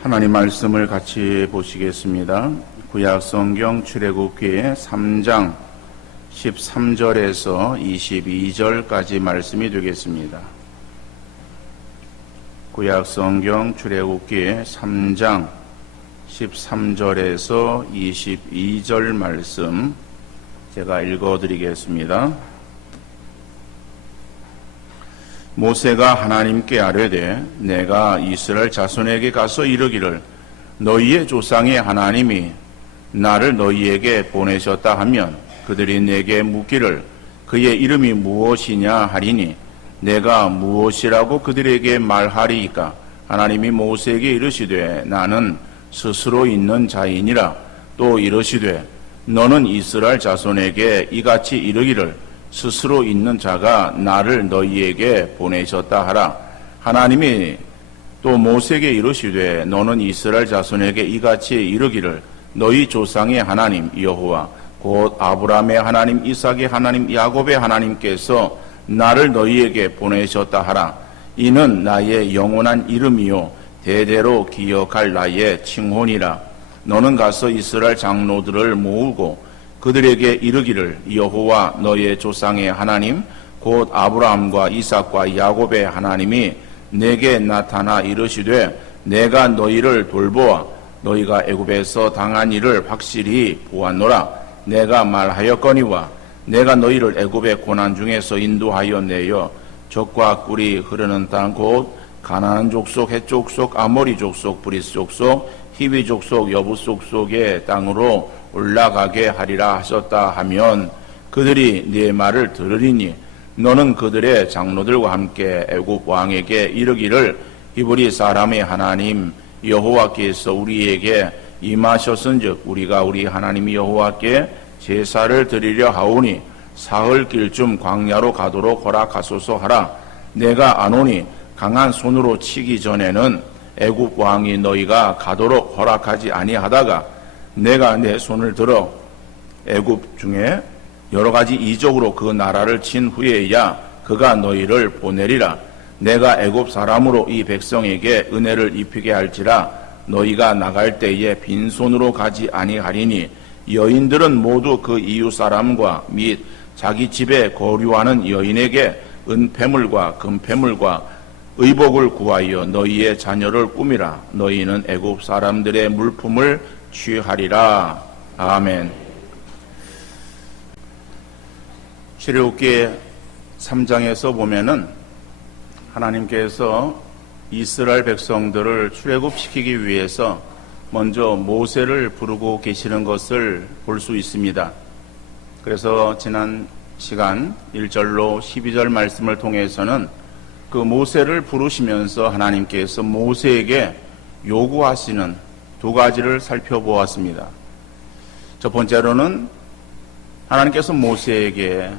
하나님 말씀을 같이 보시겠습니다. 구약성경 출애굽기 3장 13절에서 22절까지 말씀이 되겠습니다. 구약성경 출애굽기 3장 13절에서 22절 말씀 제가 읽어드리겠습니다. 모세가 하나님께 아뢰되 내가 이스라엘 자손에게 가서 이르기를 너희의 조상의 하나님이 나를 너희에게 보내셨다 하면 그들이 내게 묻기를 그의 이름이 무엇이냐 하리니 내가 무엇이라고 그들에게 말하리이까. 하나님이 모세에게 이르시되 나는 스스로 있는 자이니라. 또 이르시되 너는 이스라엘 자손에게 이같이 이르기를 스스로 있는 자가 나를 너희에게 보내셨다 하라. 하나님이 또 모세에게 이르시되 너는 이스라엘 자손에게 이같이 이르기를 너희 조상의 하나님 여호와 곧 아브라함의 하나님 이삭의 하나님 야곱의 하나님께서 나를 너희에게 보내셨다 하라. 이는 나의 영원한 이름이요 대대로 기억할 나의 칭혼이라. 너는 가서 이스라엘 장로들을 모으고 그들에게 이르기를 여호와 너의 조상의 하나님 곧 아브라함과 이삭과 야곱의 하나님이 내게 나타나 이르시되 내가 너희를 돌보아 너희가 애굽에서 당한 일을 확실히 보았노라. 내가 말하였거니와 내가 너희를 애굽의 고난 중에서 인도하여 내어 젖과 꿀이 흐르는 땅 곧 가나안 족속 헷 족속 아모리 족속 브리스 족속 히위 족속 여부 족속의 땅으로 올라가게 하리라 하셨다 하면 그들이 네 말을 들으리니 너는 그들의 장로들과 함께 애굽 왕에게 이르기를 히브리 사람의 하나님 여호와께서 우리에게 임하셨은즉 우리가 우리 하나님 여호와께 제사를 드리려 하오니 사흘 길쯤 광야로 가도록 허락하소서 하라. 내가 아노니 강한 손으로 치기 전에는 애굽 왕이 너희가 가도록 허락하지 아니하다가 내가 내 손을 들어 애굽 중에 여러 가지 이적으로 그 나라를 친 후에야 그가 너희를 보내리라. 내가 애굽 사람으로 이 백성에게 은혜를 입히게 할지라 너희가 나갈 때에 빈손으로 가지 아니하리니 여인들은 모두 그 이웃 사람과 및 자기 집에 거류하는 여인에게 은폐물과 금폐물과 의복을 구하여 너희의 자녀를 꾸미라. 너희는 애굽 사람들의 물품을 취하리라. 아멘. 출애굽기 3장에서 보면은 하나님께서 이스라엘 백성들을 출애굽시키기 위해서 먼저 모세를 부르고 계시는 것을 볼 수 있습니다. 그래서 지난 시간 1절로 12절 말씀을 통해서는 그 모세를 부르시면서 하나님께서 모세에게 요구하시는 두 가지를 살펴보았습니다. 첫 번째로는 하나님께서 모세에게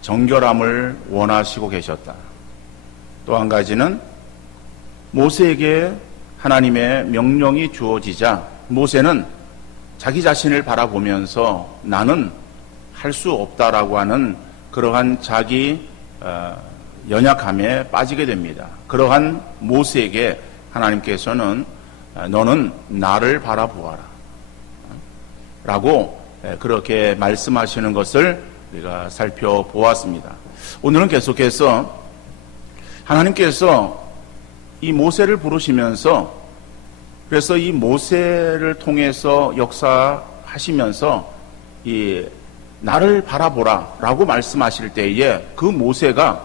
정결함을 원하시고 계셨다. 또 한 가지는 모세에게 하나님의 명령이 주어지자 모세는 자기 자신을 바라보면서 나는 할 수 없다라고 하는 그러한 자기 연약함에 빠지게 됩니다. 그러한 모세에게 하나님께서는 너는 나를 바라보아라 라고 그렇게 말씀하시는 것을 우리가 살펴보았습니다. 오늘은 계속해서 하나님께서 이 모세를 부르시면서 그래서 이 모세를 통해서 역사하시면서 이 나를 바라보라 라고 말씀하실 때에 그 모세가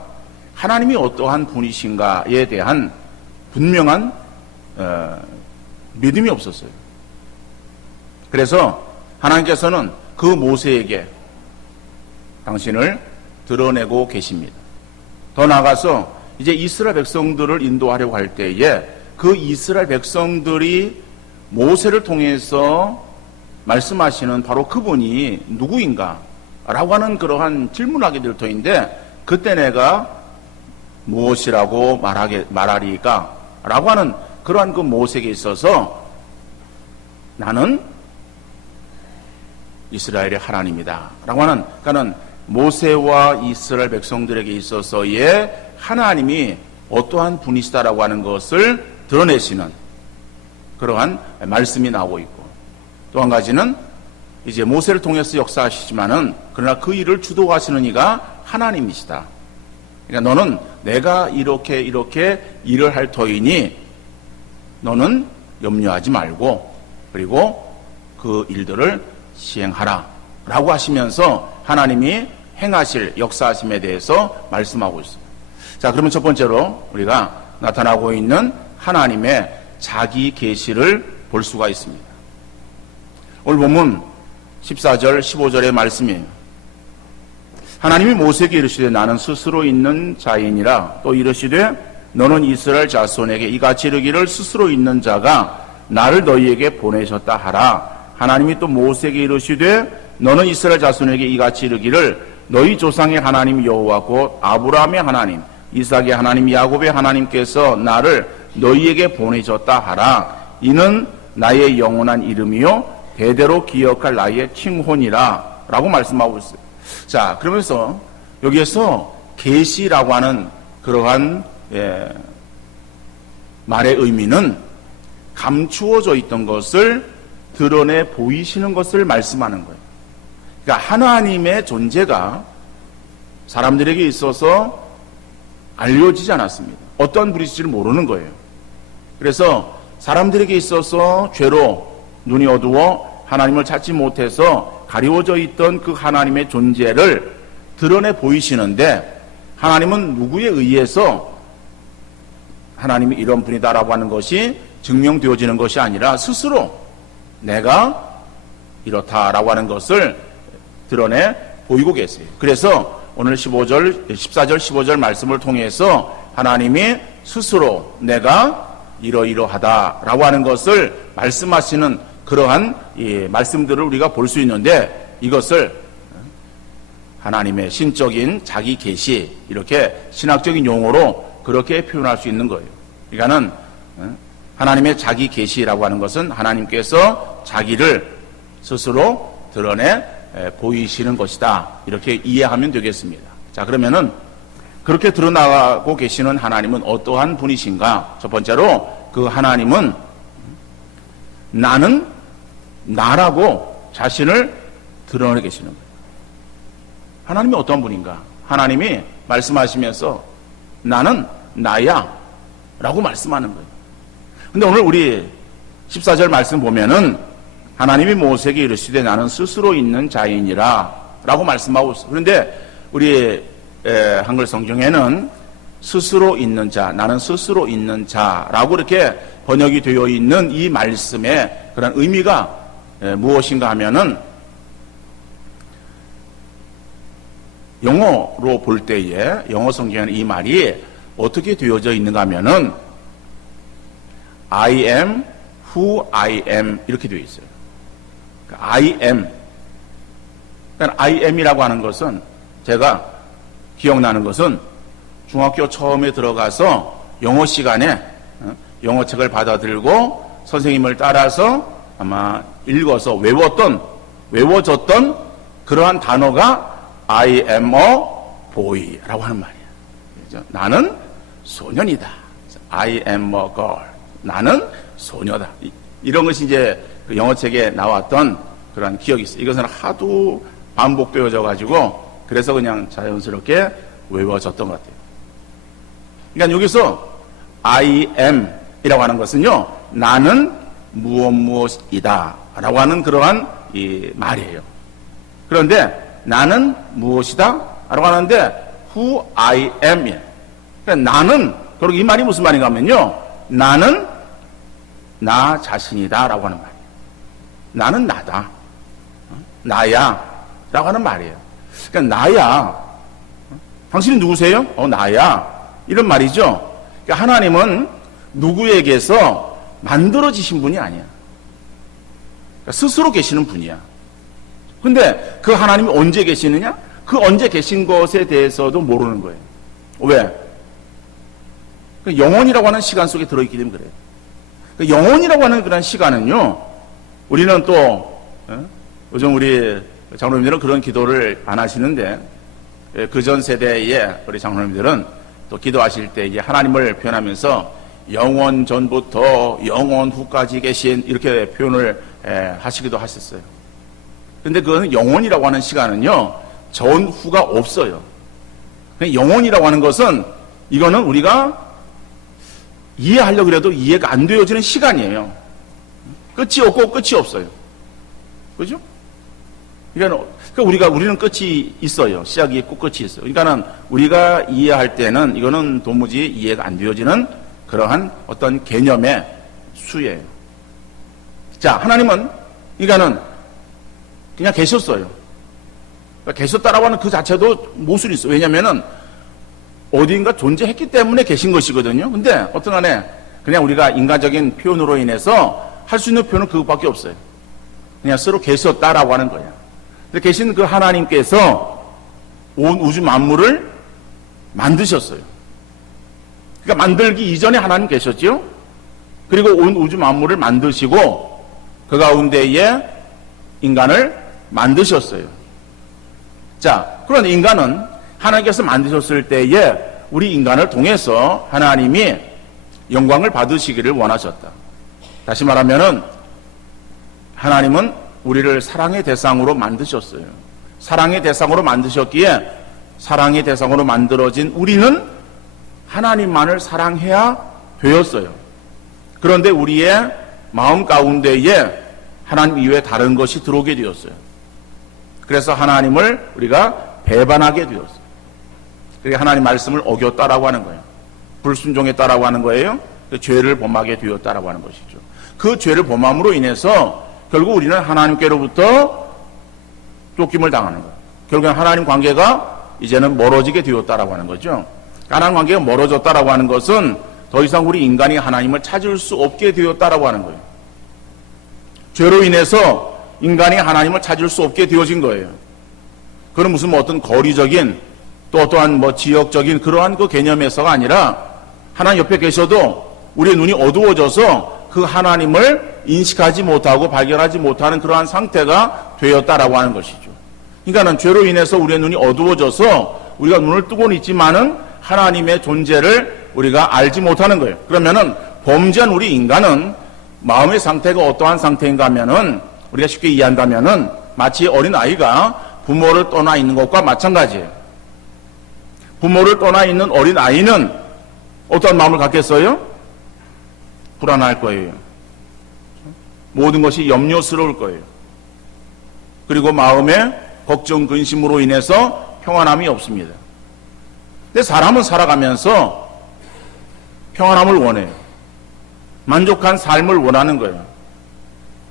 하나님이 어떠한 분이신가에 대한 분명한 믿음이 없었어요. 그래서 하나님께서는 그 모세에게 당신을 드러내고 계십니다. 더 나아가서 이제 이스라엘 백성들을 인도하려고 할 때에 그 이스라엘 백성들이 모세를 통해서 말씀하시는 바로 그분이 누구인가 라고 하는 그러한 질문하게 될 터인데 그때 내가 무엇이라고 말하리까 라고 하는 그러한 그 모세에게 있어서 나는 이스라엘의 하나님이다 라고 하는 그러니까는 모세와 이스라엘 백성들에게 있어서의 하나님이 어떠한 분이시다라고 하는 것을 드러내시는 그러한 말씀이 나오고 있고, 또 한 가지는 이제 모세를 통해서 역사하시지만은 그러나 그 일을 주도하시는 이가 하나님이시다. 그러니까 너는 내가 이렇게 일을 할 터이니 너는 염려하지 말고 그리고 그 일들을 시행하라 라고 하시면서 하나님이 행하실 역사하심에 대해서 말씀하고 있어요. 자, 그러면 첫 번째로 우리가 나타나고 있는 하나님의 자기 계시를 볼 수가 있습니다. 오늘 본문 14절 15절의 말씀이에요. 하나님이 모세에게 이르시되 나는 스스로 있는 자이니라. 또 이르시되 너는 이스라엘 자손에게 이같이 이르기를 스스로 있는 자가 나를 너희에게 보내셨다 하라. 하나님이 또 모세에게 이르시되 너는 이스라엘 자손에게 이같이 이르기를 너희 조상의 하나님 여호와 곧 아브라함의 하나님 이삭의 하나님 야곱의 하나님께서 나를 너희에게 보내셨다 하라. 이는 나의 영원한 이름이요 대대로 기억할 나의 칭혼이라 라고 말씀하고 있어요. 자, 그러면서 여기에서 계시라고 하는 그러한 말의 의미는 감추어져 있던 것을 드러내 보이시는 것을 말씀하는 거예요. 그러니까 하나님의 존재가 사람들에게 있어서 알려지지 않았습니다. 어떠한 분이실지를 모르는 거예요. 그래서 사람들에게 있어서 죄로 눈이 어두워 하나님을 찾지 못해서 가리워져 있던 그 하나님의 존재를 드러내 보이시는데, 하나님은 누구에 의해서 하나님이 이런 분이다라고 하는 것이 증명되어지는 것이 아니라 스스로 내가 이렇다라고 하는 것을 드러내 보이고 계세요. 그래서 오늘 14절 15절 말씀을 통해서 하나님이 스스로 내가 이러이러하다라고 하는 것을 말씀하시는 그러한 말씀들을 우리가 볼 수 있는데, 이것을 하나님의 신적인 자기 계시, 이렇게 신학적인 용어로 그렇게 표현할 수 있는 거예요. 그러니까는 하나님의 자기 계시라고 하는 것은 하나님께서 자기를 스스로 드러내 보이시는 것이다, 이렇게 이해하면 되겠습니다. 자, 그러면은 그렇게 드러나고 계시는 하나님은 어떠한 분이신가? 첫 번째로 그 하나님은 나는 나라고 자신을 드러내 계시는 거예요. 하나님이 어떤 분인가? 하나님이 말씀하시면서 나는 나야 라고 말씀하는 거예요. 근데 오늘 우리 14절 말씀 보면은 하나님이 모세에게 이르시되 나는 스스로 있는 자이니라 라고 말씀하고 있어요. 그런데 우리 한글 성경에는 스스로 있는 자, 나는 스스로 있는 자라고 이렇게 번역이 되어 있는 이 말씀의 그런 의미가 무엇인가 하면은, 영어로 볼 때에 영어 성경에는 이 말이 어떻게 되어져 있는가 하면은 I am who I am 이렇게 되어 있어요. I am. 그러니까 I am이라고 하는 것은, 제가 기억나는 것은 중학교 처음에 들어가서 영어 시간에 영어책을 받아들고 선생님을 따라서 아마 읽어서 외워졌던 그러한 단어가 I am a boy라고 하는 말이에요. 그렇죠? 나는 소년이다. I am a girl. 나는 소녀다. 이런 것이 이제 그 영어책에 나왔던 그런 기억이 있어요. 이것은 하도 반복되어져 가지고 그래서 그냥 자연스럽게 외워졌던 것 같아요. 그러니까 여기서 I am 이라고 하는 것은요, 나는 무엇이다 라고 하는 그러한 이 말이에요. 그런데 나는 무엇이다 라고 하는데 who I am 이에요. 그러니까 나는, 그리고 이 말이 무슨 말인가 하면요, 나는 나 자신이다 라고 하는 말이에요. 나는 나다, 나야 라고 하는 말이에요. 그러니까 나야, 당신이 누구세요? 나야, 이런 말이죠. 그러니까 하나님은 누구에게서 만들어지신 분이 아니야. 그러니까 스스로 계시는 분이야. 근데 그 하나님이 언제 계시느냐? 그 언제 계신 것에 대해서도 모르는 거예요. 왜? 영혼이라고 하는 시간 속에 들어있기 때문에 그래요. 영혼이라고 하는 그런 시간은요, 우리는 또 요즘 우리 장로님들은 그런 기도를 안 하시는데, 그 전 세대의 우리 장로님들은 또 기도하실 때 이제 하나님을 표현하면서 영원 전부터 영원 후까지 계신 이렇게 표현을 하시기도 하셨어요. 근데 그거는 영원이라고 하는 시간은요, 전후가 없어요. 영원이라고 하는 것은 이거는 우리가 이해하려고 해도 이해가 안 되어지는 시간이에요. 끝이 없고 끝이 없어요. 그죠? 그러니까 우리는 끝이 있어요. 시작이 있고 끝이 있어요. 그러니까는 우리가 이해할 때는 이거는 도무지 이해가 안 되어지는 그러한 어떤 개념의 수예요. 자, 하나님은 그러니까는 그냥 계셨어요. 그러니까 계셨다라고 하는 그 자체도 모순이 있어요. 왜냐면은 어디인가 존재했기 때문에 계신 것이거든요. 근데 어떠간에 그냥 우리가 인간적인 표현으로 인해서 할 수 있는 표현은 그것밖에 없어요. 그냥 서로 계셨다라고 하는 거예요. 근데 계신 그 하나님께서 온 우주 만물을 만드셨어요. 그러니까 만들기 이전에 하나님 계셨죠. 그리고 온 우주 만물을 만드시고 그 가운데에 인간을 만드셨어요. 자, 그런 인간은 하나님께서 만드셨을 때에 우리 인간을 통해서 하나님이 영광을 받으시기를 원하셨다. 다시 말하면은 하나님은 우리를 사랑의 대상으로 만드셨어요. 사랑의 대상으로 만드셨기에 사랑의 대상으로 만들어진 우리는 하나님만을 사랑해야 되었어요. 그런데 우리의 마음 가운데에 하나님 이외에 다른 것이 들어오게 되었어요. 그래서 하나님을 우리가 배반하게 되었어요. 그게 하나님 말씀을 어겼다라고 하는 거예요. 불순종했다라고 하는 거예요. 그 죄를 범하게 되었다라고 하는 것이죠. 그 죄를 범함으로 인해서 결국 우리는 하나님께로부터 쫓김을 당하는 거예요. 결국엔 하나님 관계가 이제는 멀어지게 되었다라고 하는 거죠. 하나님 관계가 멀어졌다라고 하는 것은 더 이상 우리 인간이 하나님을 찾을 수 없게 되었다라고 하는 거예요. 죄로 인해서 인간이 하나님을 찾을 수 없게 되어진 거예요. 그건 무슨 어떤 거리적인 또 어떠한 지역적인 그러한 그 개념에서가 아니라 하나님 옆에 계셔도 우리의 눈이 어두워져서 그 하나님을 인식하지 못하고 발견하지 못하는 그러한 상태가 되었다라고 하는 것이죠. 그러니까는 죄로 인해서 우리의 눈이 어두워져서 우리가 눈을 뜨고는 있지만은 하나님의 존재를 우리가 알지 못하는 거예요. 그러면은 범죄한 우리 인간은 마음의 상태가 어떠한 상태인가 하면은 우리가 쉽게 이해한다면은 마치 어린 아이가 부모를 떠나 있는 것과 마찬가지예요. 부모를 떠나 있는 어린 아이는 어떠한 마음을 갖겠어요? 불안할 거예요. 모든 것이 염려스러울 거예요. 그리고 마음에 걱정, 근심으로 인해서 평안함이 없습니다. 근데 사람은 살아가면서 평안함을 원해요. 만족한 삶을 원하는 거예요.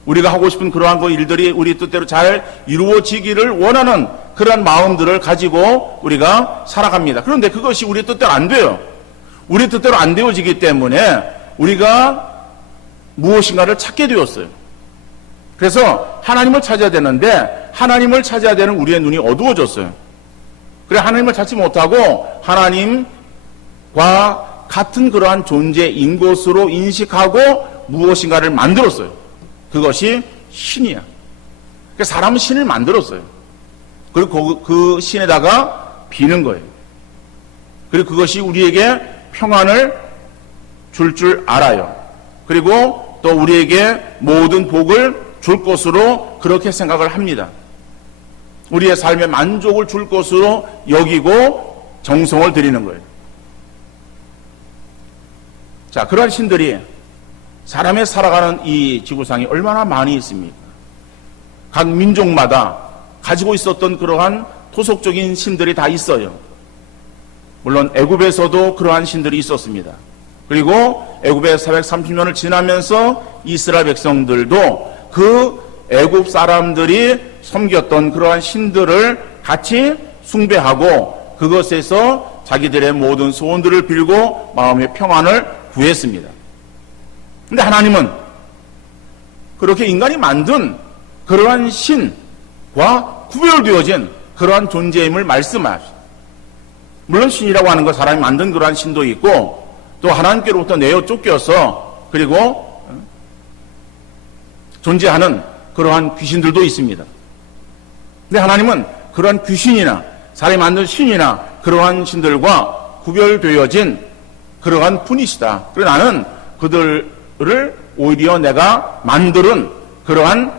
우리가 하고 싶은 그러한 일들이 우리 뜻대로 잘 이루어지기를 원하는 그런 마음들을 가지고 우리가 살아갑니다. 그런데 그것이 우리 뜻대로 안 돼요. 우리 뜻대로 안 되어지기 때문에 우리가 무엇인가를 찾게 되었어요. 그래서 하나님을 찾아야 되는데 하나님을 찾아야 되는 우리의 눈이 어두워졌어요. 그래 하나님을 찾지 못하고 하나님과 같은 그러한 존재인 것으로 인식하고 무엇인가를 만들었어요. 그것이 신이야. 그러니까 사람은 신을 만들었어요. 그리고 그 신에다가 비는 거예요. 그리고 그것이 우리에게 평안을 줄 알아요. 그리고 또 우리에게 모든 복을 줄 것으로 그렇게 생각을 합니다. 우리의 삶에 만족을 줄 것으로 여기고 정성을 들이는 거예요. 자, 그러한 신들이 사람의 살아가는 이 지구상에 얼마나 많이 있습니까? 각 민족마다 가지고 있었던 그러한 토속적인 신들이 다 있어요. 물론 애굽에서도 그러한 신들이 있었습니다. 그리고 애굽의 430년을 지나면서 이스라엘 백성들도 그 애굽 사람들이 섬겼던 그러한 신들을 같이 숭배하고 그것에서 자기들의 모든 소원들을 빌고 마음의 평안을 구했습니다. 근데 하나님은 그렇게 인간이 만든 그러한 신과 구별되어진 그러한 존재임을 말씀하십니다. 물론 신이라고 하는 것 사람이 만든 그러한 신도 있고 또 하나님께로부터 내어 쫓겨서 그리고 존재하는 그러한 귀신들도 있습니다. 근데 하나님은 그러한 귀신이나 사람이 만든 신이나 그러한 신들과 구별되어진 그러한 분이시다. 그래서 나는 그들을 오히려 내가 만드는 그러한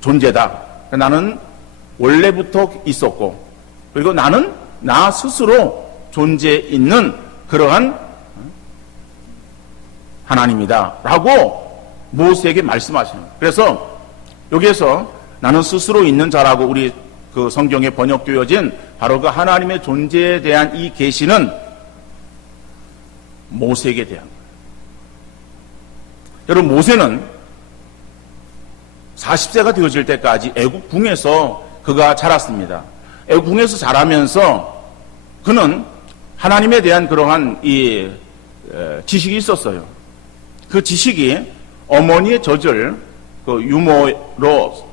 존재다. 나는 원래부터 있었고, 그리고 나는 나 스스로 존재 있는 그러한 하나님이다. 라고 모세에게 말씀하시는 거예요. 그래서 여기에서 나는 스스로 있는 자라고 우리 그 성경에 번역되어진 바로 그 하나님의 존재에 대한 이 계시는 모세에게 대한 거예요. 여러분, 모세는 40세가 되어질 때까지 애국궁에서 그가 자랐습니다. 애국궁에서 자라면서 그는 하나님에 대한 그러한 이 지식이 있었어요. 그 지식이 어머니의 젖을 그 유모로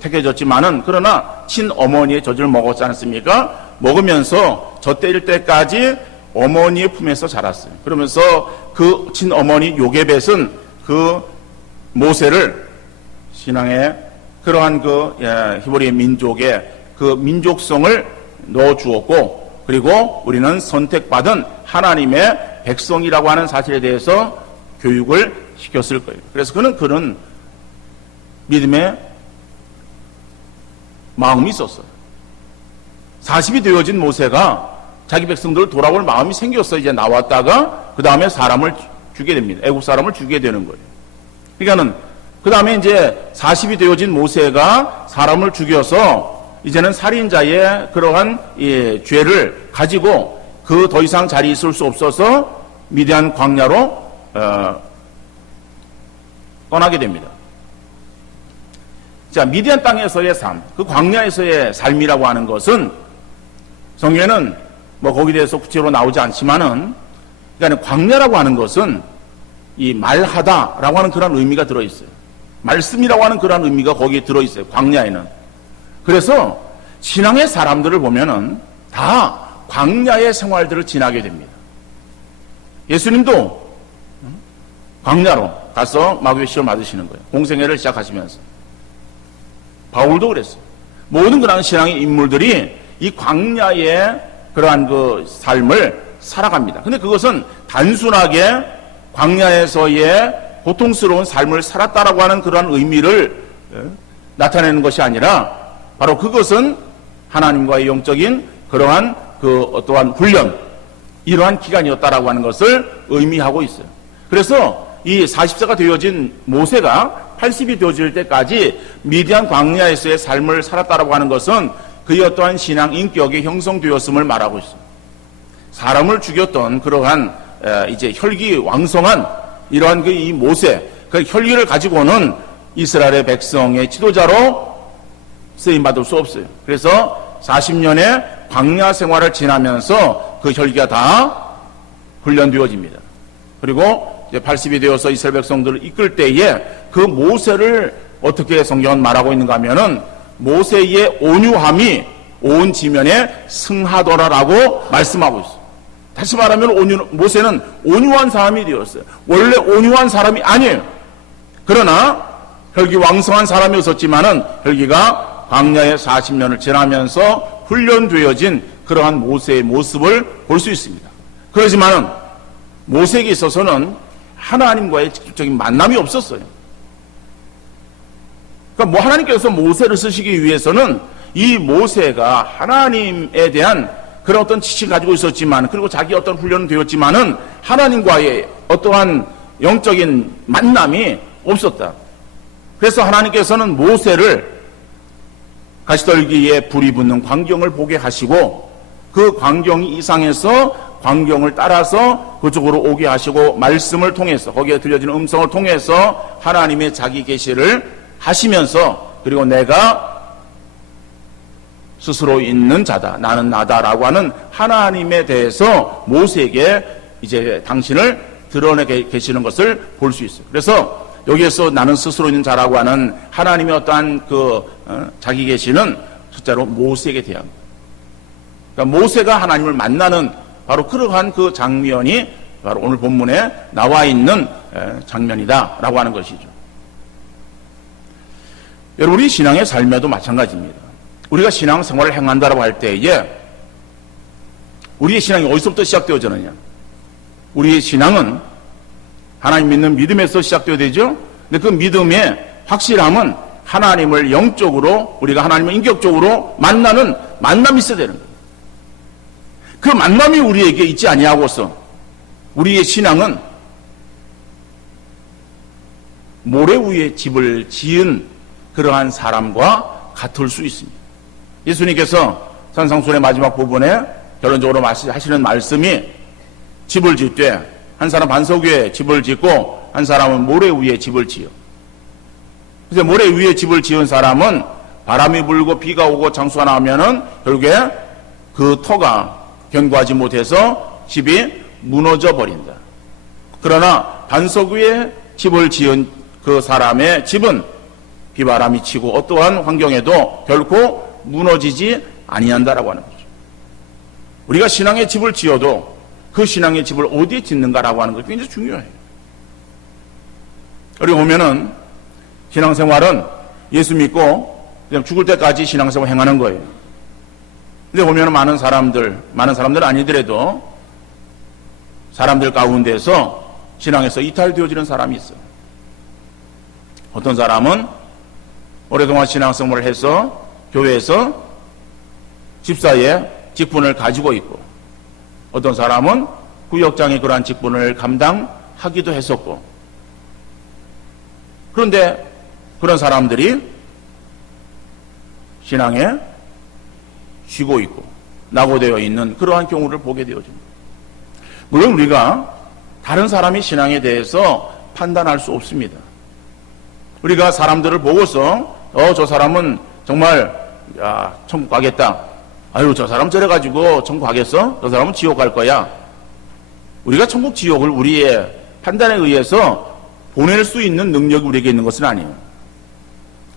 택해졌지만은 그러나 친어머니의 젖을 먹었지 않습니까? 먹으면서 젖때릴 때까지 어머니의 품에서 자랐어요. 그러면서 그 친어머니 요게벳은 그 모세를 신앙의 그러한 그 히브리 민족의 그 민족성을 넣어 주었고, 그리고 우리는 선택받은 하나님의 백성이라고 하는 사실에 대해서 교육을 시켰을 거예요. 그래서 그는 믿음의 마음이 있었어요. 40이 되어진 모세가 자기 백성들을 돌아올 마음이 생겼어요. 이제 나왔다가 그 다음에 사람을 죽게 됩니다. 애국 사람을 죽게 되는 거예요. 그러니까는 그 다음에 이제 40이 되어진 모세가 사람을 죽여서 이제는 살인자의 그러한 죄를 가지고 그 더 이상 자리에 있을 수 없어서 미디안 광야로 떠나게 됩니다. 자, 미디안 땅에서의 삶, 그 광야에서의 삶이라고 하는 것은 성경에는 뭐 거기에 대해서 구체로 나오지 않지만은, 그러니까 광야라고 하는 것은 이 말하다라고 하는 그런 의미가 들어있어요. 말씀이라고 하는 그런 의미가 거기에 들어있어요. 광야에는. 그래서 신앙의 사람들을 보면은 다 광야의 생활들을 지나게 됩니다. 예수님도 광야로 가서 마귀의 시험 맞으시는 거예요. 공생애를 시작하시면서. 바울도 그랬어요. 모든 그런 신앙의 인물들이 이 광야의 그러한 그 삶을 살아갑니다. 근데 그것은 단순하게 광야에서의 고통스러운 삶을 살았다라고 하는 그러한 의미를 나타내는 것이 아니라 바로 그것은 하나님과의 영적인 그러한 그 어떠한 훈련, 이러한 기간이었다라고 하는 것을 의미하고 있어요. 그래서 이 40세가 되어진 모세가 80이 되어질 때까지 미디안 광야에서의 삶을 살았다라고 하는 것은 그의 어떠한 신앙 인격이 형성되었음을 말하고 있습니다. 사람을 죽였던 그러한 이제 혈기왕성한 이러한 그 이 모세, 그 혈기를 가지고는 이스라엘의 백성의 지도자로 쓰임받을 수 없어요. 그래서 40년의 광야 생활을 지나면서 그 혈기가 다 훈련되어집니다. 그리고 이제 80이 되어서 이스라엘 백성들을 이끌 때에 그 모세를 어떻게 성경은 말하고 있는가 하면은 모세의 온유함이 온 지면에 승하더라라고 말씀하고 있어요. 다시 말하면 모세는 온유한 사람이 되었어요. 원래 온유한 사람이 아니에요. 그러나 혈기 왕성한 사람이었었지만은 혈기가 광야의 40년을 지나면서 훈련되어진 그러한 모세의 모습을 볼 수 있습니다. 그렇지만은 모세에게 있어서는 하나님과의 직접적인 만남이 없었어요. 그러니까 하나님께서 모세를 쓰시기 위해서는 이 모세가 하나님에 대한 그런 어떤 지식을 가지고 있었지만, 그리고 자기 어떤 훈련은 되었지만은 하나님과의 어떠한 영적인 만남이 없었다. 그래서 하나님께서는 모세를 가시떨기에 불이 붙는 광경을 보게 하시고, 그 광경이 이상해서 광경을 따라서 그쪽으로 오게 하시고, 말씀을 통해서 거기에 들려지는 음성을 통해서 하나님의 자기 계시를 하시면서, 그리고 내가 스스로 있는 자다, 나는 나다라고 하는 하나님에 대해서 모세에게 이제 당신을 드러내게 계시는 것을 볼 수 있어요. 그래서 여기에서 나는 스스로 있는 자라고 하는 하나님의 어떠한 자기 계시는 숫자로 모세에게 대한 거예요. 그러니까 모세가 하나님을 만나는 바로 그러한 그 장면이 바로 오늘 본문에 나와 있는 장면이다라고 하는 것이죠. 여러분, 우리 신앙의 삶에도 마찬가지입니다. 우리가 신앙생활을 행한다라고 할 때에 우리의 신앙이 어디서부터 시작되어지느냐? 우리의 신앙은 하나님 믿는 믿음에서 시작되어야 되죠. 근데 그 믿음의 확실함은 하나님을 영적으로, 우리가 하나님을 인격적으로 만나는 만남이 있어야 되는 거예요. 그 만남이 우리에게 있지 아니하고서 우리의 신앙은 모래 위에 집을 지은 그러한 사람과 같을 수 있습니다. 예수님께서 산상순의 마지막 부분에 결론적으로 하시는 말씀이 집을 지을 때 한 사람 반석 위에 집을 짓고 한 사람은 모래 위에 집을 지어. 그래서 모래 위에 집을 지은 사람은 바람이 불고 비가 오고 장수가 나오면은 결국에 그 터가 견고하지 못해서 집이 무너져 버린다. 그러나 반석 위에 집을 지은 그 사람의 집은 비바람이 치고 어떠한 환경에도 결코 무너지지 아니한다라고 하는 거죠. 우리가 신앙의 집을 지어도 그 신앙의 집을 어디에 짓는가라고 하는 것이 굉장히 중요해요. 그리고 보면은 신앙생활은 예수 믿고 그냥 죽을 때까지 신앙생활 행하는 거예요. 근데 보면은 많은 사람들은 아니더라도 사람들 가운데서 신앙에서 이탈되어지는 사람이 있어요. 어떤 사람은 오랫동안 신앙생활을 해서 교회에서 집사의 직분을 가지고 있고, 어떤 사람은 구역장의 그러한 직분을 감당하기도 했었고, 그런데 그런 사람들이 신앙에 쉬고 있고 낙오되어 있는 그러한 경우를 보게 되어집니다. 물론 우리가 다른 사람이 신앙에 대해서 판단할 수 없습니다. 우리가 사람들을 보고서 저 사람은 정말 천국 가겠다. 아유, 저 사람 저래가지고 천국 가겠어? 저 사람은 지옥 갈 거야. 우리가 천국 지옥을 우리의 판단에 의해서 보낼 수 있는 능력이 우리에게 있는 것은 아니에요.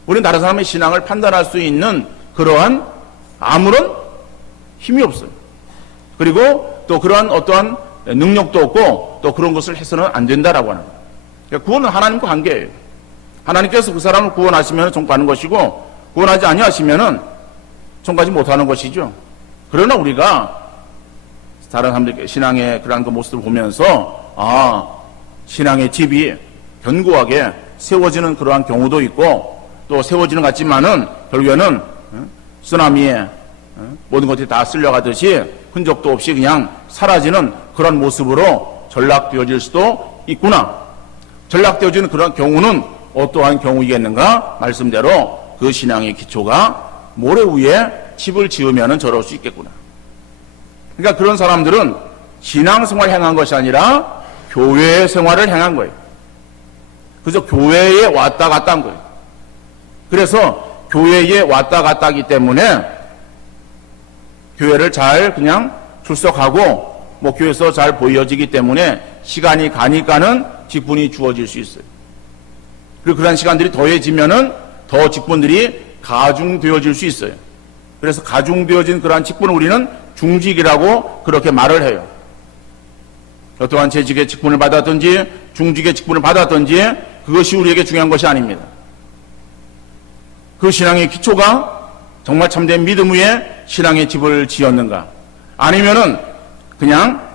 우리는 다른 사람의 신앙을 판단할 수 있는 그러한 아무런 힘이 없어요. 그리고 또 그러한 어떠한 능력도 없고 또 그런 것을 해서는 안 된다라고 하는 거예요. 그러니까 구원은 하나님과 관계예요. 하나님께서 그 사람을 구원하시면 천국 가는 것이고, 구원하지 아니하시면은 천국 가지 못하는 것이죠. 그러나 우리가 다른 사람들 신앙의 그러한 그 모습을 보면서 신앙의 집이 견고하게 세워지는 그러한 경우도 있고, 또 세워지는 것 같지만은 결국에는 쓰나미에 모든 것들이 다 쓸려가듯이 흔적도 없이 그냥 사라지는 그런 모습으로 전락되어질 수도 있구나. 전락되어지는 그런 경우는 어떠한 경우이겠는가? 말씀대로 그 신앙의 기초가 모래 위에 집을 지으면 저럴 수 있겠구나. 그러니까 그런 사람들은 신앙생활을 행한 것이 아니라 교회 생활을 행한 거예요. 그래서 교회에 왔다 갔다 한 거예요. 그래서 교회에 왔다 갔다 하기 때문에 교회를 잘 그냥 출석하고 교회에서 잘 보여지기 때문에 시간이 가니까는 직분이 주어질 수 있어요. 그리고 그런 시간들이 더해지면은 더 직분들이 가중되어질 수 있어요. 그래서 가중되어진 그러한 직분을 우리는 중직이라고 그렇게 말을 해요. 어떠한 재직의 직분을 받았든지 중직의 직분을 받았든지 그것이 우리에게 중요한 것이 아닙니다. 그 신앙의 기초가 정말 참된 믿음 위에 신앙의 집을 지었는가, 아니면은 그냥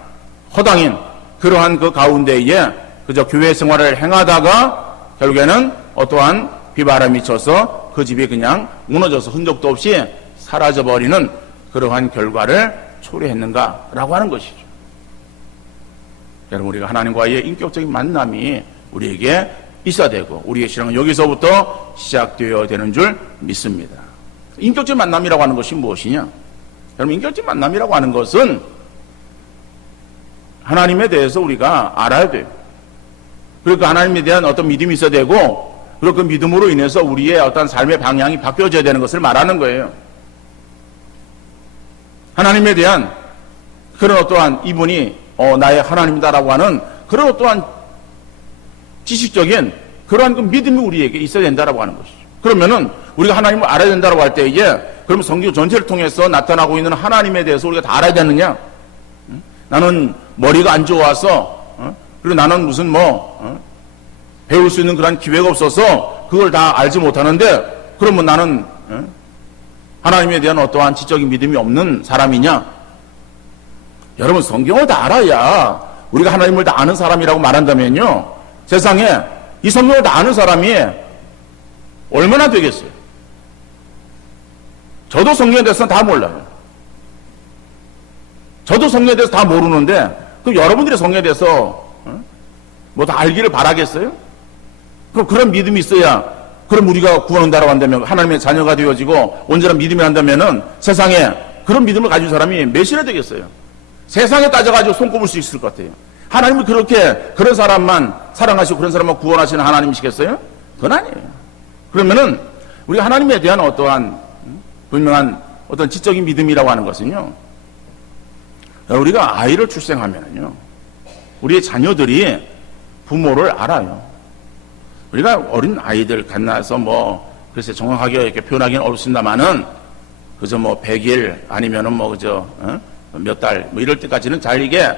허당인 그러한 그 가운데에 그저 교회 생활을 행하다가 결국에는 어떠한 비바람이 쳐서 그 집이 그냥 무너져서 흔적도 없이 사라져버리는 그러한 결과를 초래했는가라고 하는 것이죠. 여러분, 우리가 하나님과의 인격적인 만남이 우리에게 있어야 되고, 우리의 신앙은 여기서부터 시작되어야 되는 줄 믿습니다. 인격적인 만남이라고 하는 것이 무엇이냐? 여러분, 인격적인 만남이라고 하는 것은 하나님에 대해서 우리가 알아야 돼요. 그리고 그 하나님에 대한 어떤 믿음이 있어야 되고, 그리고 그 믿음으로 인해서 우리의 어떤 삶의 방향이 바뀌어져야 되는 것을 말하는 거예요. 하나님에 대한 그런 어떠한 이분이 나의 하나님이다라고 하는 그런 어떠한 지식적인 그러한 그 믿음이 우리에게 있어야 된다라고 하는 것이죠. 그러면은 우리가 하나님을 알아야 된다라고 할 때에, 그러면 성경 전체를 통해서 나타나고 있는 하나님에 대해서 우리가 다 알아야 되느냐? 나는 머리가 안 좋아서, 그리고 나는 무슨 배울 수 있는 그런 기회가 없어서 그걸 다 알지 못하는데, 그러면 나는 하나님에 대한 어떠한 지적인 믿음이 없는 사람이냐? 여러분, 성경을 다 알아야 우리가 하나님을 다 아는 사람이라고 말한다면요, 세상에 이 성경을 다 아는 사람이 얼마나 되겠어요? 저도 성경에 대해서는 다 몰라요. 저도 성경에 대해서 다 모르는데 그럼 여러분들이 성경에 대해서 뭐 다 알기를 바라겠어요? 그럼 그런 믿음이 있어야, 그럼 우리가 구원한다라고 한다면, 하나님의 자녀가 되어지고 온전한 믿음이 한다면은 세상에 그런 믿음을 가진 사람이 몇이나 되겠어요? 세상에 따져가지고 손꼽을 수 있을 것 같아요. 하나님이 그렇게 그런 사람만 사랑하시고 그런 사람만 구원하시는 하나님이시겠어요? 그건 아니에요. 그러면은 우리가 하나님에 대한 어떠한 분명한 어떤 지적인 믿음이라고 하는 것은요, 우리가 아이를 출생하면은요, 우리의 자녀들이 부모를 알아요. 우리가 어린 아이들 갓나서 글쎄 정확하게 이렇게 표현하기는 어렵습니다만은, 그저 100일 아니면은 그저 몇 달 이럴 때까지는 잘 이게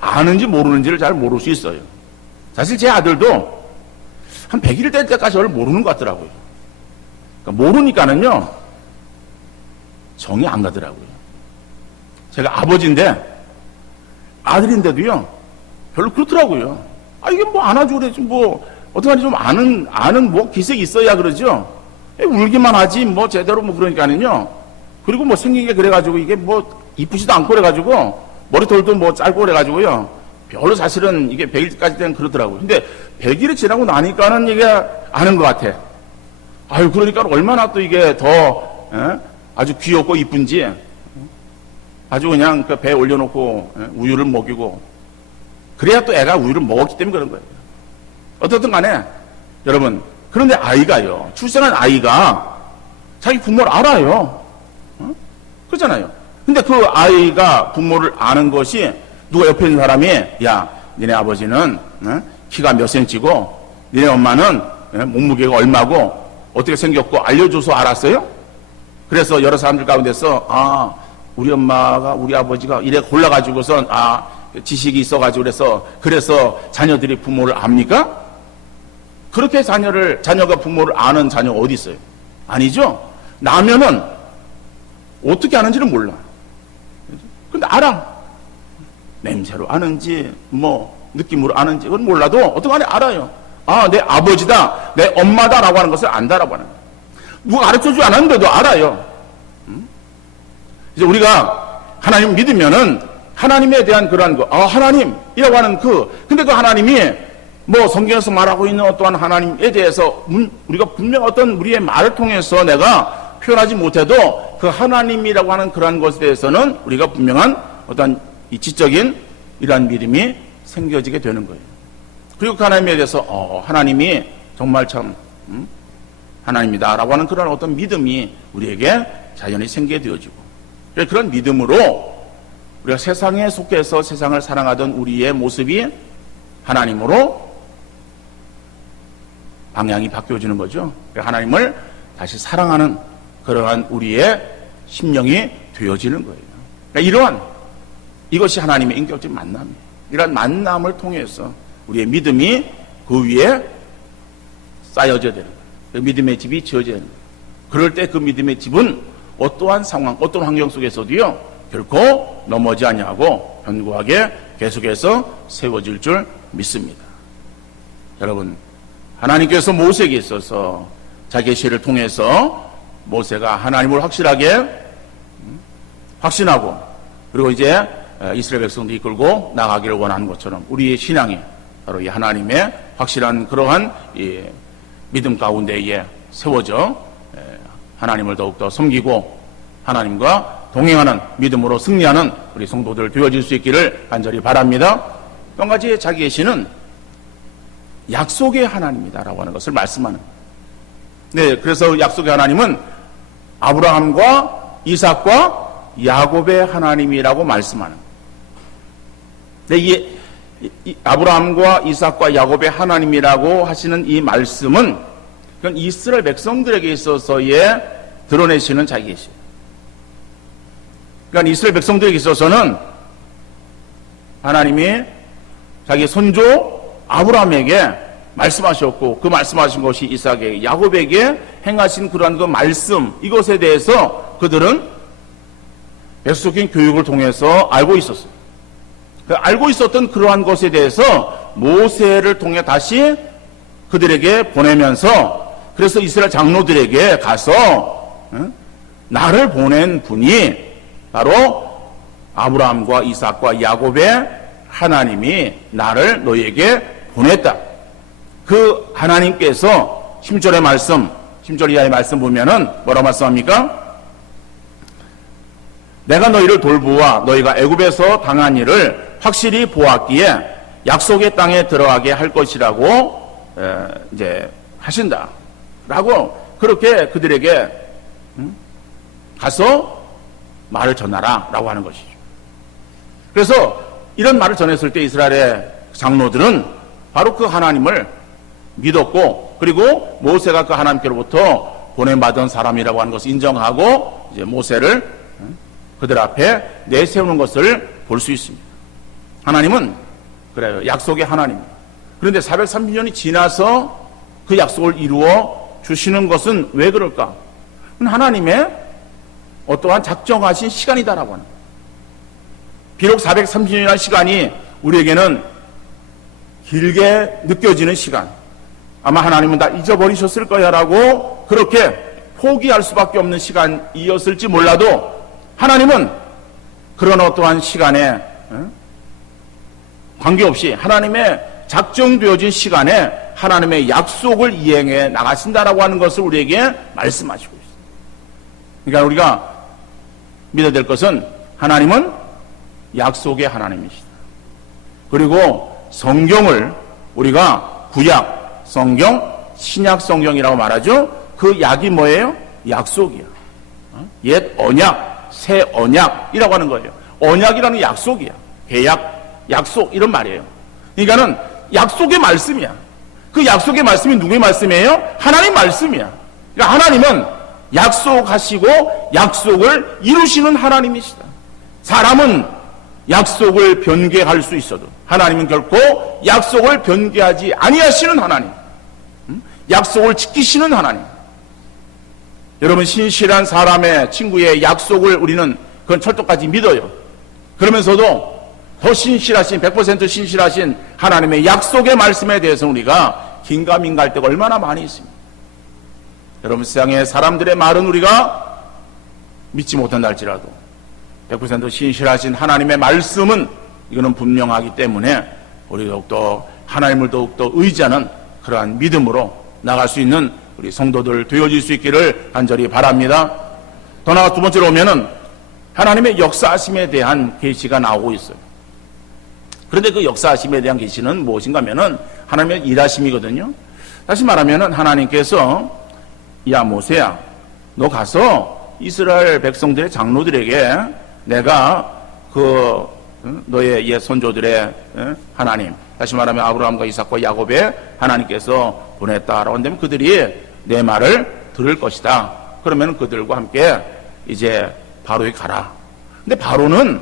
아는지 모르는지를 잘 모를 수 있어요. 사실 제 아들도 한 100일 될 때까지 저를 모르는 것 같더라고요. 그러니까 모르니까는요, 정이 안 가더라고요. 제가 아버지인데 아들인데도요, 별로 그렇더라고요. 이게 안아주고 그러지, 어떡하니 좀 아는 기색이 있어야 그러죠. 울기만 하지, 제대로 그러니까는요. 그리고 생긴 게 그래가지고 이게 이쁘지도 않고 그래가지고 머리털도 짧고 그래가지고요. 별로 사실은 이게 100일까지 되면 그러더라고요. 근데 100일이 지나고 나니까는 이게 아는 것 같아. 그러니까 얼마나 또 이게 더, 아주 귀엽고 이쁜지, 아주 그냥 그 배에 올려놓고 우유를 먹이고, 그래야 또 애가 우유를 먹었기 때문에 그런 거예요. 어떻든 간에, 여러분, 그런데 아이가요, 출생한 아이가 자기 부모를 알아요. 그렇잖아요. 근데 그 아이가 부모를 아는 것이, 누가 옆에 있는 사람이, 야, 니네 아버지는 키가 몇 센치고, 니네 엄마는 몸무게가 얼마고, 어떻게 생겼고 알려줘서 알았어요? 그래서 여러 사람들 가운데서, 우리 엄마가, 우리 아버지가 이래 골라가지고선, 지식이 있어가지고 그래서 자녀들이 부모를 압니까? 그렇게 자녀가 부모를 아는 자녀가 어디 있어요? 아니죠? 나면은 어떻게 아는지는 몰라. 근데 알아. 냄새로 아는지, 느낌으로 아는지, 그건 몰라도 어떡하니 알아요. 내 아버지다, 내 엄마다라고 하는 것을 안다라고 하는 거예요. 누가 가르쳐 주지 않았는데도 알아요. 이제 우리가 하나님 믿으면은 하나님에 대한 그러한 하나님이라고 하는 근데 그 하나님이 성경에서 말하고 있는 어떠한 하나님에 대해서 우리가 분명 어떤 우리의 말을 통해서 내가 표현하지 못해도 그 하나님이라고 하는 그러한 것에 대해서는 우리가 분명한 어떤 이 지적인 이러한 믿음이 생겨지게 되는 거예요. 그리고 그 하나님에 대해서 하나님이 정말 참 하나님이다라고 하는 그런 어떤 믿음이 우리에게 자연히 생기게 되어지고, 그런 믿음으로 우리가 세상에 속해서 세상을 사랑하던 우리의 모습이 하나님으로 방향이 바뀌어지는 거죠. 하나님을 다시 사랑하는 그러한 우리의 심령이 되어지는 거예요. 그러니까 이것이 하나님의 인격적인 만남이에요. 이런 만남을 통해서 우리의 믿음이 그 위에 쌓여져야 되는 거예요. 그 믿음의 집이 지어져야 되는 거예요. 그럴 때 그 믿음의 집은 어떠한 상황, 어떤 환경 속에서도요, 결코 넘어지 아니하고 견고하게 계속해서 세워질 줄 믿습니다. 여러분, 하나님께서 모세에게 있어서 자기의 시를 통해서 모세가 하나님을 확실하게 확신하고, 그리고 이제 이스라엘 백성도 이끌고 나가기를 원하는 것처럼 우리의 신앙이 바로 이 하나님의 확실한 그러한 이 믿음 가운데에 세워져 하나님을 더욱더 섬기고 하나님과 동행하는 믿음으로 승리하는 우리 성도들 되어질 수 있기를 간절히 바랍니다. 또 한 가지 자기의 시는 약속의 하나님이다라고 하는 것을 말씀하는 거예요. 네, 그래서 약속의 하나님은 아브라함과 이삭과 야곱의 하나님이라고 말씀하는 거예요. 네, 이 아브라함과 이삭과 야곱의 하나님이라고 하시는 이 말씀은 그건 이스라엘 백성들에게 있어서의 드러내시는 자기의 시. 그러니까 이스라엘 백성들에게 있어서는 하나님이 자기 손조 아브라함에게 말씀하셨고, 그 말씀하신 것이 이삭에게, 야곱에게 행하신 그러한 그 말씀, 이것에 대해서 그들은 계속적인 교육을 통해서 알고 있었어요. 알고 있었던 그러한 것에 대해서 모세를 통해 다시 그들에게 보내면서, 그래서 이스라엘 장로들에게 가서 나를 보낸 분이 바로 아브라함과 이삭과 야곱의 하나님이 나를 너희에게 보냈다. 그 하나님께서 10절의 말씀, 10절 이하의 말씀 보면은 뭐라고 말씀합니까? 내가 너희를 돌보아 너희가 애굽에서 당한 일을 확실히 보았기에 약속의 땅에 들어가게 할 것이라고 이제 하신다. 라고 그렇게 그들에게 가서 말을 전하라 라고 하는 것이죠. 그래서 이런 말을 전했을 때 이스라엘의 장로들은 바로 그 하나님을 믿었고, 그리고 모세가 그 하나님께로부터 보냄받은 사람이라고 하는 것을 인정하고 이제 모세를 그들 앞에 내세우는 것을 볼 수 있습니다. 하나님은 그래요, 약속의 하나님입니다. 그런데 430년이 지나서 그 약속을 이루어 주시는 것은 왜 그럴까? 하나님의 어떠한 작정하신 시간이다라고 하는 거예요. 비록 430년이라는 시간이 우리에게는 길게 느껴지는 시간, 아마 하나님은 다 잊어버리셨을 거야 라고 그렇게 포기할 수밖에 없는 시간이었을지 몰라도, 하나님은 그런 어떠한 시간에 관계없이 하나님의 작정되어진 시간에 하나님의 약속을 이행해 나가신다라고 하는 것을 우리에게 말씀하시고 있습니다. 그러니까 우리가 믿어야 될 것은 하나님은 약속의 하나님이시다. 그리고 성경을 우리가 구약 성경, 신약 성경이라고 말하죠. 그 약이 뭐예요? 약속이야. 옛 언약, 새 언약이라고 하는 거예요. 언약이라는 약속이야. 계약, 약속 이런 말이에요. 그러니까는 약속의 말씀이야. 그 약속의 말씀이 누구의 말씀이에요? 하나님 말씀이야. 그러니까 하나님은 약속하시고 약속을 이루시는 하나님이시다. 사람은 약속을 변개할 수 있어도 하나님은 결코 약속을 변개하지 아니하시는 하나님, 약속을 지키시는 하나님. 여러분, 신실한 사람의 친구의 약속을 우리는 그건 철도까지 믿어요. 그러면서도 더 신실하신, 100% 신실하신 하나님의 약속의 말씀에 대해서 우리가 긴가민가할 때가 얼마나 많이 있습니다. 여러분, 세상의 사람들의 말은 우리가 믿지 못한다 할지라도 100% 신실하신 하나님의 말씀은 이거는 분명하기 때문에 우리 더욱더 하나님을 더욱더 의지하는 그러한 믿음으로 나갈 수 있는 우리 성도들 되어질 수 있기를 간절히 바랍니다. 더 나아가 두 번째로 오면은 하나님의 역사하심에 대한 계시가 나오고 있어요. 그런데 그 역사하심에 대한 계시는 무엇인가 하면은 하나님의 일하심이거든요. 다시 말하면은 하나님께서 야 모세야, 너 가서 이스라엘 백성들의 장로들에게 내가 그 너의 옛 선조들의 하나님, 다시 말하면 아브라함과 이삭과 야곱의 하나님께서 보냈다라고 한다면 그들이 내 말을 들을 것이다. 그러면 그들과 함께 이제 바로에 가라. 근데 바로는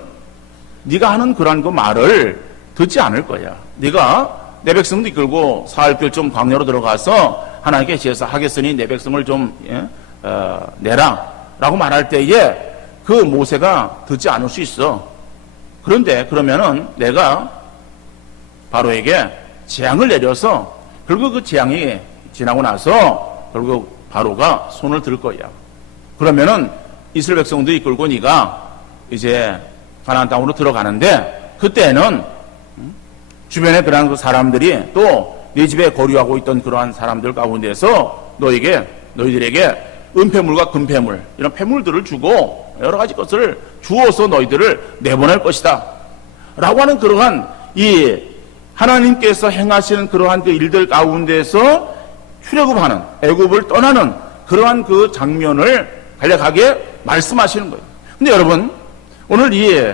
네가 하는 그러한 그 말을 듣지 않을 거야. 네가 내 백성도 이끌고 사흘길 좀 광야로 들어가서 하나님께 제사 하겠으니 내 백성을 좀 내라 라고 말할 때에 그 모세가 듣지 않을 수 있어. 그런데 그러면은 내가 바로에게 재앙을 내려서 결국 그 재앙이 지나고 나서 결국 바로가 손을 들 거야. 그러면은 이스라엘 백성도 이끌고 네가 이제 가나안 땅으로 들어가는데 그때는 주변에 그러한 그 사람들이 또 네 집에 거류하고 있던 그러한 사람들 가운데서 너희들에게 은폐물과 금폐물 이런 폐물들을 주고 여러 가지 것을 주어서 너희들을 내보낼 것이다 라고 하는 그러한 이 하나님께서 행하시는 그러한 그 일들 가운데서 출애굽하는, 애굽을 떠나는 그러한 그 장면을 간략하게 말씀하시는 거예요. 근데 여러분, 오늘 이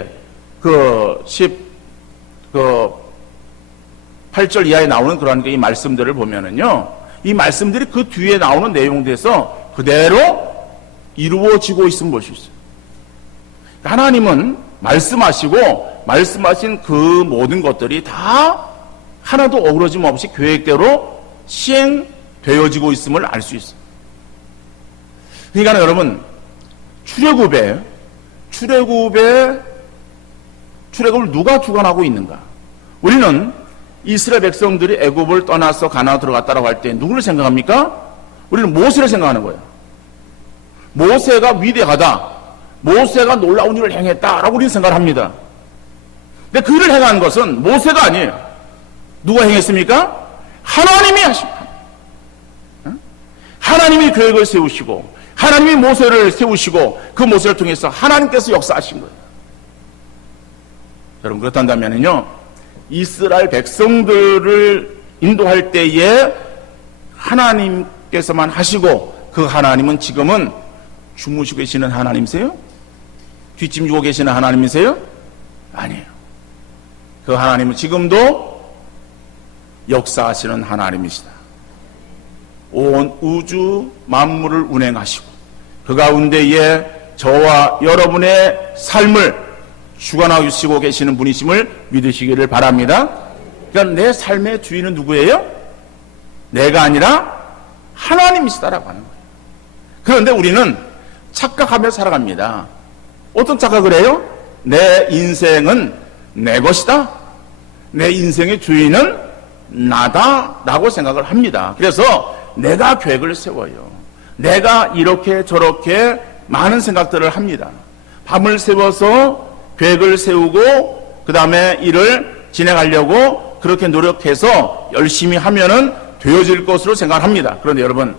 8절 이하에 나오는 그러한 이 말씀들을 보면은요, 이 말씀들이 그 뒤에 나오는 내용에서 그대로 이루어지고 있는 것이 있어요. 하나님은 말씀하시고 말씀하신 그 모든 것들이 다 하나도 어그러짐 없이 계획대로 시행되어지고 있음을 알 수 있어요. 그러니까 여러분, 출애굽의 출애굽을 누가 주관하고 있는가? 우리는 이스라엘 백성들이 애굽을 떠나서 가나안 들어갔다라고 할 때 누구를 생각합니까? 우리는 모세를 생각하는 거예요. 모세가 위대하다. 모세가 놀라운 일을 행했다라고 우리는 생각을 합니다. 근데 그 일을 행한 것은 모세가 아니에요. 누가 행했습니까? 하나님이 하십니다. 하나님이 계획을 세우시고 하나님이 모세를 세우시고 그 모세를 통해서 하나님께서 역사하신 거예요. 여러분 그렇단다면요, 이스라엘 백성들을 인도할 때에 하나님께서만 하시고 그 하나님은 지금은 주무시고 계시는 하나님이세요? 뒷짐지고 계시는 하나님이세요? 아니에요. 그 하나님은 지금도 역사하시는 하나님이시다. 온 우주 만물을 운행하시고 그 가운데에 저와 여러분의 삶을 주관하시고 계시는 분이심을 믿으시기를 바랍니다. 그러니까 내 삶의 주인은 누구예요? 내가 아니라 하나님이시다라고 하는 거예요. 그런데 우리는 착각하며 살아갑니다. 어떤 착각을 해요? 내 인생은 내 것이다. 내 인생의 주인은 나다라고 생각을 합니다. 그래서 내가 계획을 세워요. 내가 이렇게 저렇게 많은 생각들을 합니다. 밤을 새워서 계획을 세우고 그 다음에 일을 진행하려고 그렇게 노력해서 열심히 하면은 되어질 것으로 생각합니다. 그런데 여러분,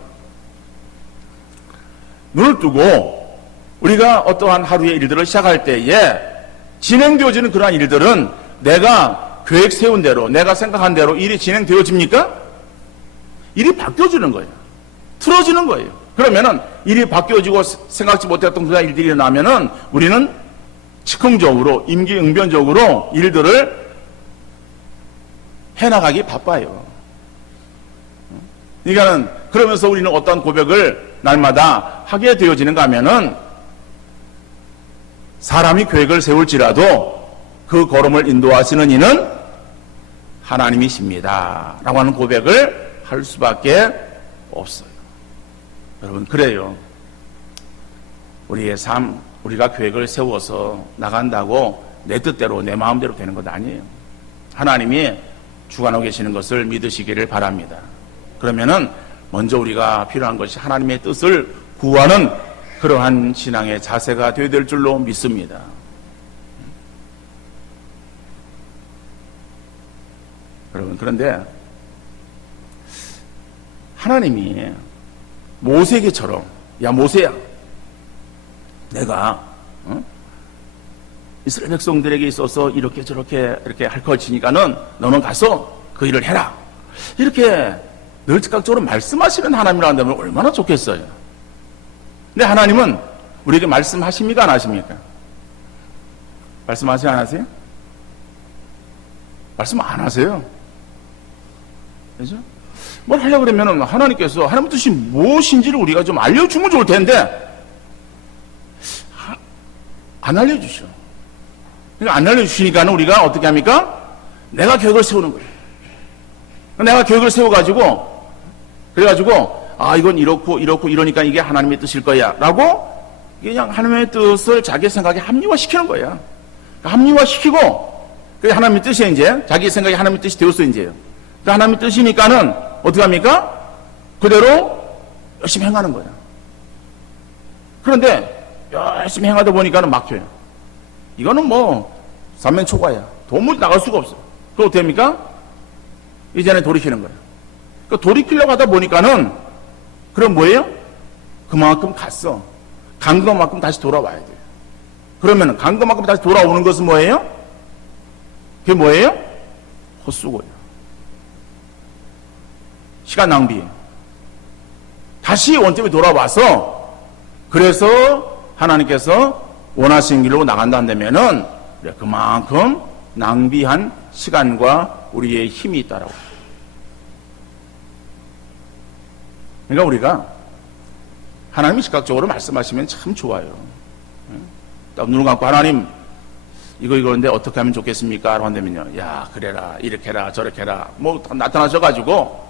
눈을 뜨고 우리가 어떠한 하루의 일들을 시작할 때에 진행되어지는 그러한 일들은 내가 계획 세운 대로, 내가 생각한 대로 일이 진행되어집니까? 일이 바뀌어지는 거예요. 틀어지는 거예요. 그러면은 일이 바뀌어지고 생각지 못했던 그런 일들이 일어나면은 우리는 즉흥적으로, 임기응변적으로 일들을 해나가기 바빠요. 그러니까는 그러면서 우리는 어떤 고백을 날마다 하게 되어지는가 하면은 사람이 계획을 세울지라도 그 걸음을 인도하시는 이는 하나님이십니다 라고 하는 고백을 할 수밖에 없어요. 여러분, 그래요. 우리의 삶, 우리가 계획을 세워서 나간다고 내 뜻대로 내 마음대로 되는 것 아니에요. 하나님이 주관하고 계시는 것을 믿으시기를 바랍니다. 그러면은 먼저 우리가 필요한 것이 하나님의 뜻을 구하는 그러한 신앙의 자세가 되어야 될 줄로 믿습니다. 여러분, 그런데 하나님이 모세에게처럼, 야 모세야, 내가 이스라엘 백성들에게 있어서 이렇게 저렇게 이렇게 할 것이니까는 너는 가서 그 일을 해라, 이렇게 늘 즉각적으로 말씀하시는 하나님이라 한다면 얼마나 좋겠어요. 근데 하나님은 우리에게 말씀하십니까, 안 하십니까? 말씀하세요, 안 하세요? 말씀 안 하세요. 그죠? 뭘 하려고 그러면 하나님께서 하나님 뜻이 무엇인지를 우리가 좀 알려주면 좋을 텐데 안 알려주셔. 그러니까 안 알려주시니까 우리가 어떻게 합니까? 내가 계획을 세우는 거예요. 내가 계획을 세워가지고 그래가지고 이건 이렇고 이러니까 이게 하나님의 뜻일 거야 라고 그냥 하나님의 뜻을 자기 생각에 합리화시키는 거야. 합리화시키고 그게 하나님의 뜻이 이제 자기 생각에 하나님의 뜻이 되었어. 이제 하나님의 뜻이니까는 어떻게 합니까? 그대로 열심히 행하는 거야. 그런데 열심히 행하다 보니까는 막혀요. 이거는 뭐 삼면초가야. 도무지 나갈 수가 없어. 그거 어떻게 합니까? 이전에 돌이키는 거야. 그 돌이키려고 하다 보니까는 그럼 뭐예요? 그만큼 갔어. 간 것만큼 다시 돌아와야 돼. 그러면 간 것만큼 다시 돌아오는 것은 뭐예요? 그게 뭐예요? 헛수고예요. 시간 낭비. 다시 원점에 돌아와서 그래서 하나님께서 원하시는 길로 나간다 한다면은 그만큼 낭비한 시간과 우리의 힘이 있다라고. 그러니까 우리가 하나님이 즉각적으로 말씀하시면 참 좋아요. 딱 눈을 감고 하나님 이거인데 어떻게 하면 좋겠습니까? 라고 한다면요, 야 그래라, 이렇게 해라, 저렇게 해라, 뭐 나타나셔가지고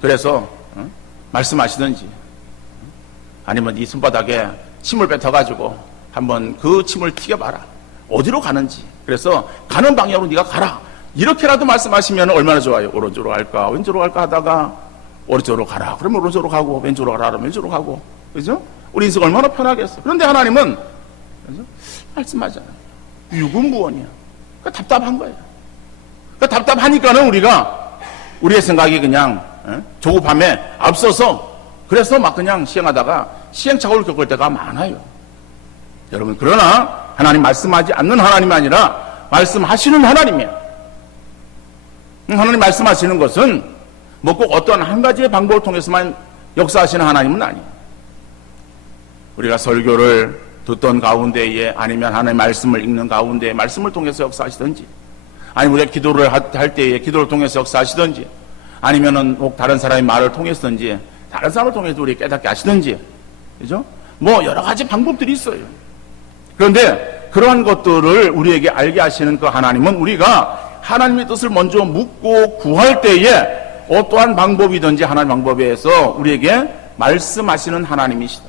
그래서 말씀하시든지 아니면 네 손바닥에 침을 뱉어가지고 한번 그 침을 튀겨봐라. 어디로 가는지 그래서 가는 방향으로 네가 가라. 이렇게라도 말씀하시면 얼마나 좋아요. 오른쪽으로 갈까 왼쪽으로 갈까 하다가 오른쪽으로 가라. 그러면 오른쪽으로 가고 왼쪽으로 가라. 그러면 왼쪽으로 가고. 그죠? 우리 인생 얼마나 편하겠어. 그런데 하나님은 그죠? 말씀하잖아요. 유구무원이야. 그러니까 답답한 거예요. 그러니까 답답하니까는 우리의 생각이 그냥 조급함에 앞서서 그래서 막 그냥 시행하다가 시행착오를 겪을 때가 많아요. 여러분, 그러나 하나님 말씀하지 않는 하나님이 아니라 말씀하시는 하나님이에요. 하나님 말씀하시는 것은 뭐 꼭 어떤 한 가지의 방법을 통해서만 역사하시는 하나님은 아니에요. 우리가 설교를 듣던 가운데에 아니면 하나님의 말씀을 읽는 가운데에 말씀을 통해서 역사하시든지 아니면 우리가 기도를 할 때에 기도를 통해서 역사하시든지 아니면은 혹 다른 사람의 말을 통해서든지 다른 사람을 통해서 우리 깨닫게 하시든지 그죠? 뭐 여러 가지 방법들이 있어요. 그런데 그러한 것들을 우리에게 알게 하시는 그 하나님은 우리가 하나님의 뜻을 먼저 묻고 구할 때에 어떠한 방법이든지 하나님 방법에 의해서 우리에게 말씀하시는 하나님이시다.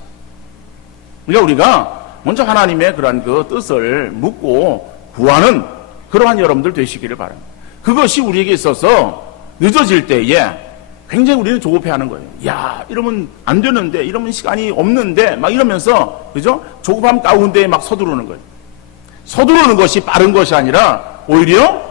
그러니까 우리가 먼저 하나님의 그러한 그 뜻을 묻고 구하는 그러한 여러분들 되시기를 바랍니다. 그것이 우리에게 있어서 늦어질 때에 굉장히 우리는 조급해하는 거예요. 야, 이러면 안 되는데, 이러면 시간이 없는데, 막 이러면서 그죠? 조급함 가운데에 막 서두르는 거예요. 서두르는 것이 빠른 것이 아니라 오히려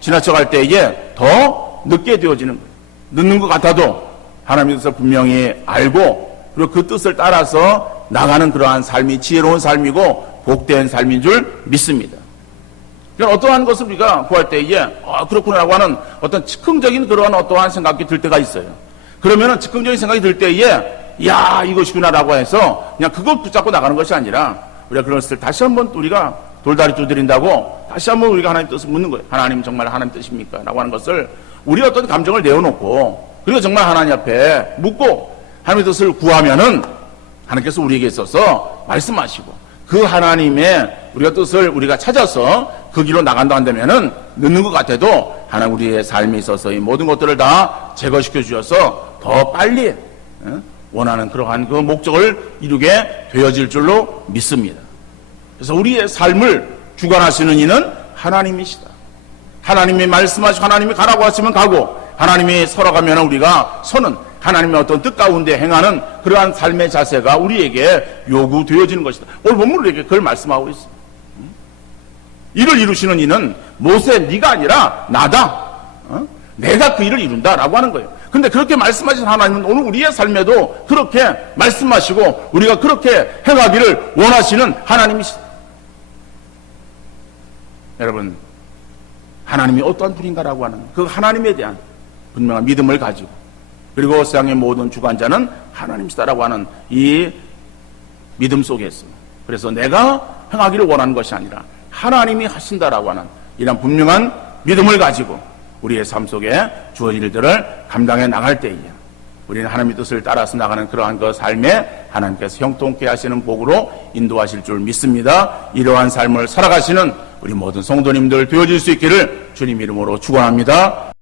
지나쳐갈 때에 더 늦게 되어지는 거예요. 늦는 것 같아도 하나님의 뜻을 분명히 알고 그리고 그 뜻을 따라서 나가는 그러한 삶이 지혜로운 삶이고 복된 삶인 줄 믿습니다. 그러니까 어떠한 것을 우리가 구할 때에 그렇구나라고 하는 어떤 즉흥적인 그러한 어떠한 생각이 들 때가 있어요. 그러면은 즉흥적인 생각이 들 때에 야, 이것이구나라고 해서 그냥 그걸 붙잡고 나가는 것이 아니라 우리가 그런 것을 다시 한번 우리가 돌다리 두드린다고 다시 한번 우리가 하나님 뜻을 묻는 거예요. 하나님 정말 하나님 뜻입니까? 라고 하는 것을 우리가 어떤 감정을 내어놓고 그리고 정말 하나님 앞에 묻고 하나님의 뜻을 구하면은 하나님께서 우리에게 있어서 말씀하시고 그 하나님의 우리가 뜻을 우리가 찾아서 그 길로 나간다 한다면은 늦는 것 같아도 하나님 우리의 삶에 있어서 이 모든 것들을 다 제거시켜 주셔서 더 빨리 원하는 그러한 그 목적을 이루게 되어질 줄로 믿습니다. 그래서 우리의 삶을 주관하시는 이는 하나님이시다. 하나님이 말씀하시고 하나님이 가라고 하시면 가고 하나님이 서러 가면 우리가 서는 하나님의 어떤 뜻 가운데 행하는 그러한 삶의 자세가 우리에게 요구되어지는 것이다. 오늘 본문은 우리에게 그걸 말씀하고 있습니다. 이를 이루시는 이는 모세 네가 아니라 나다. 내가 그 일을 이룬다라고 하는 거예요. 근데 그렇게 말씀하신 하나님은 오늘 우리의 삶에도 그렇게 말씀하시고 우리가 그렇게 행하기를 원하시는 하나님이시다. 여러분, 하나님이 어떠한 분인가라고 하는 그 하나님에 대한 분명한 믿음을 가지고 그리고 세상의 모든 주관자는 하나님이시다라고 하는 이 믿음 속에서 그래서 내가 행하기를 원하는 것이 아니라 하나님이 하신다라고 하는 이런 분명한 믿음을 가지고 우리의 삶 속에 주어진 일들을 감당해 나갈 때에 우리는 하나님의 뜻을 따라서 나가는 그러한 그 삶에 하나님께서 형통케 하시는 복으로 인도하실 줄 믿습니다. 이러한 삶을 살아가시는 우리 모든 성도님들 되어질 수 있기를 주님 이름으로 축원합니다.